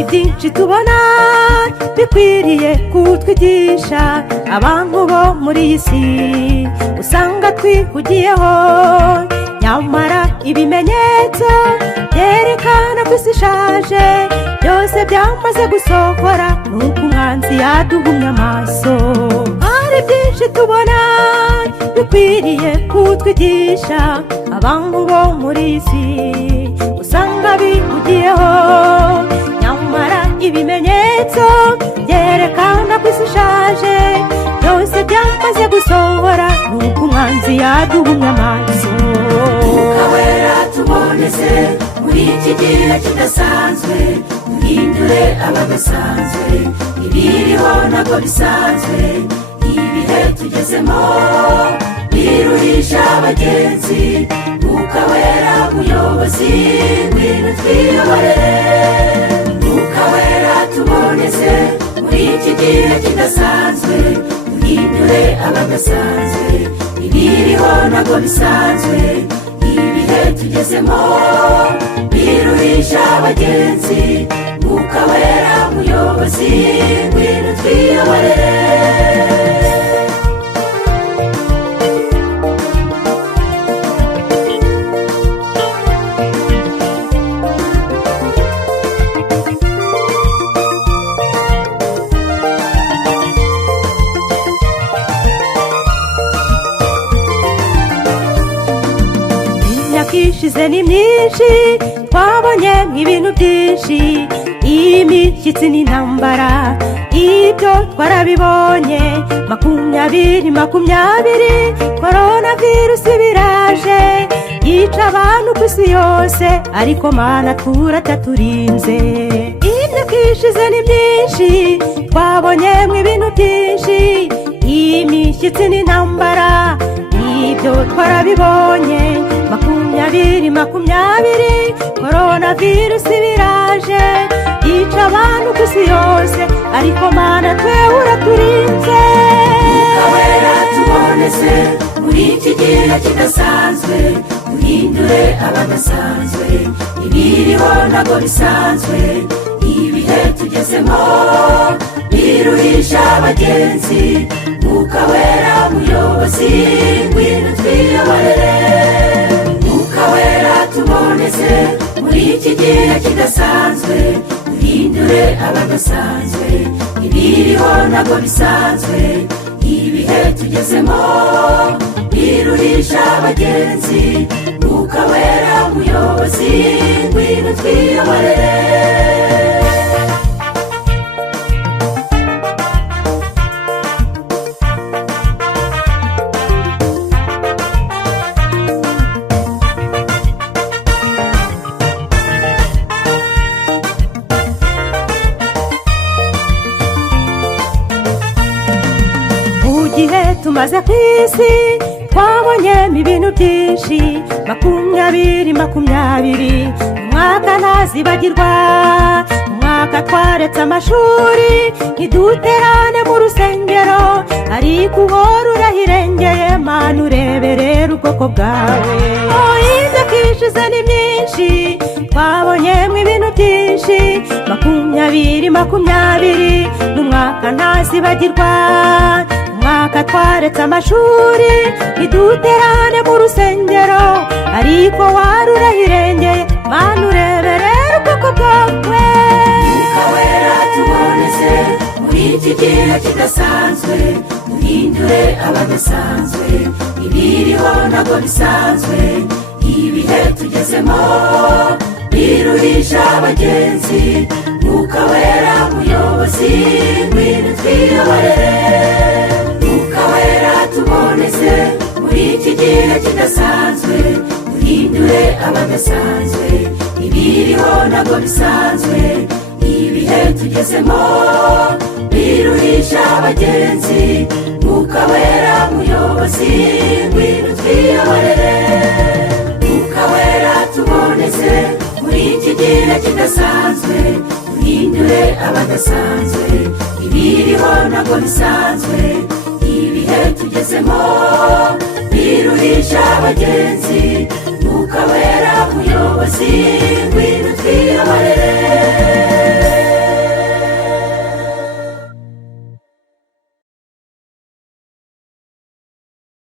hari byinshi tubona bikwiriye kutwigisha abantu bo muri iyi si usanga twihugiyeho, nyamara ibimenyetso byerekana ko isi ishaje byose byamaze gusohora, nuko umwanzi yaduhumye amaso. Hari byinshi tubona bikwiriye kutwigisha abantu bo muri iyi si usanga bihugiyeho, nyamara ibimenyetso byerekana ko isi ishaje byose byamaze gusohora, nuko umwanzi yaduhumye amaso. Mwuka wera tuboneze muri iki gihe kidasanzwe, duhindure abadasanzwe, ibiriho ntabwo bisanzwe, ibihe tugezemo biruhisha abagenzi. Mwuka wera muyobozi ngwino twiyoborere, Mwuka wera tuboneze muri iki gihe kidasanzwe, duhindure abadasanzwe, ibiriho ntabwo bisanzwe, ibihe tugezemo biruhisha abagenzi. Mwuka wera muyobozi ngwino twiyoborere. Ishize ni myinshi twabonye nk'ibintu byinshi, imishyitsi n'intambara ibyo twarabibonye. 2020 korona virusi biraje yica abantu ku isi yose, ariko Mana turataturinze. Imyaka ishize ni myinshi twabonye nk'ibintu byinshi, imishyitsi n'intambara ibyo twarabibonye. 2020 korona virusi biraje yica abantu ku isi yose, ariko Mana twewe uraturinze. Mwuka wera tuboneze muri iki gihe kidasanzwe, duhindure abadasanzwe, ibiriho ntabwo bisanzwe, ibihe tugezemo biruhisha abagenzi. Mwuka wera muyobozi ngwino twiyoborere, Mwuka wera tuboneze muri iki gihe kidasanzwe, duhindure abadasanzwe, ibiriho ntabwo bisanzwe, ibihe tugezemo biruhisha abagenzi. Mwuka wera muyobozi ngwino twiyoborere. Igihe tumaze ku isi twabonyemo ibintu byinshi. 2020 umwaka ntazibagirwa, umwaka twaretse amashuri ntiduterane mu rusengero, ariko uhora urahirengeye Mana ureberera ubwoko bwawe. Imyaka ishize ni myinshi twabonyemo ibintu byinshi. 2020 n'umwaka ntazibagirwa, umwaka twaretse amashuri ntiduterane mu rusengero, ariko wari urahirengeye Mana ureberera ubwoko bwawe. Mwuka wera tuboneze muri iki gihe kidasanzwe, duhindure abadasanzwe, ibiriho ntabwo bisanzwe, ibihe tugezemo biruhisha abagenzi. Mwuka wera muyobozi ngwino twiyoborere, Mwuka wera tuboneze muri iki gihe kidasanzwe, duhindure abadasanzwe, ibiriho ntabwo bisanzwe, ibihe tugezemo biruhisha abagenzi. Mwuka wera muyobozi ngwino twiyoborere, Mwuka wera tuboneze muri iki gihe kidasanzwe, duhindure abadasanzwe, ibiriho ntabwo bisanzwe, ibihe tugezemo biruhisha abagenzi. Mwuka wera muyobozi ngwino twiyoborere.